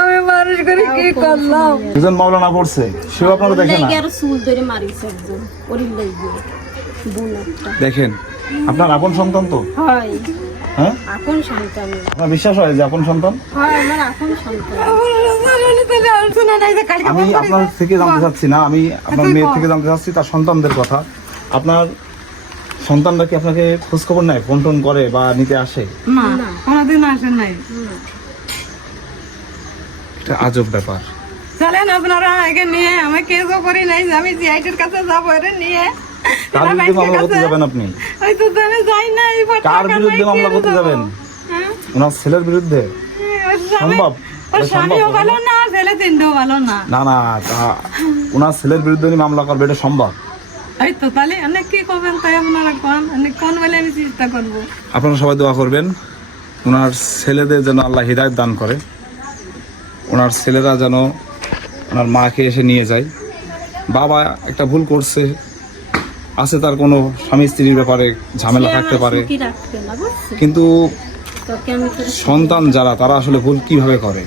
আমি মানুষ করে কি করলাম? দুজন মাওলানা পড়ছে, সেও আপনাকে দেখে না। চুল ধরে মারিছে একজন, ওরই লাগবে বোন একটা। দেখেন, আপনার আপন সন্তান তো? হয়, হ্যাঁ, আপন সন্তান। আপনার বিশ্বাস হয় যে আপন সন্তান? হয়, আমার আপন সন্তান। আমি আপনার থেকে জানতে চাচ্ছি না, আমি আপনার মেয়ের থেকে জানতে চাচ্ছি তার সন্তানদের কথা। আপনার সন্তানরা কি আপনাকে খোঁজ খবর নেয়, ফোন টোন করে বা নিতে আসে? না, কোনোদিন আসেন নাই। এটা আজব ব্যাপার। চলেন আপনারা একে নিয়ে, আমি কেসও করি নাই যে আমি সিআইডির কাছে যাবো, এর নিয়ে কার বিরুদ্ধে মামলা করতে যাবেন আপনি? ওই তো আমি যাই না। কার বিরুদ্ধে মামলা করতে যাবেন? ওনার ছেলের বিরুদ্ধে? সম্ভব? ওর স্বামীও ভালো না, ছেলে তিনটেও ভালো না। না না, ওনার ছেলের বিরুদ্ধে উনি মামলা করবে, এটা সম্ভব? এই তো তাহলে অনেক কি করবেন, তাই আপনারা কোন বলে আমি চেষ্টা করবো। আপনারা সবাই দোয়া করবেন ওনার ছেলেদের যেন আল্লাহ হিদায়াত দান করে, ওনার ছেলেরা যেন ওনার মাকে এসে নিয়ে যায়। বাবা একটা ভুল করছে, আছে তার কোনো স্বামী স্ত্রীর ব্যাপারে ঝামেলা থাকতে পারে, কিন্তু সন্তান যারা তারা আসলে ভুল কিভাবে করে।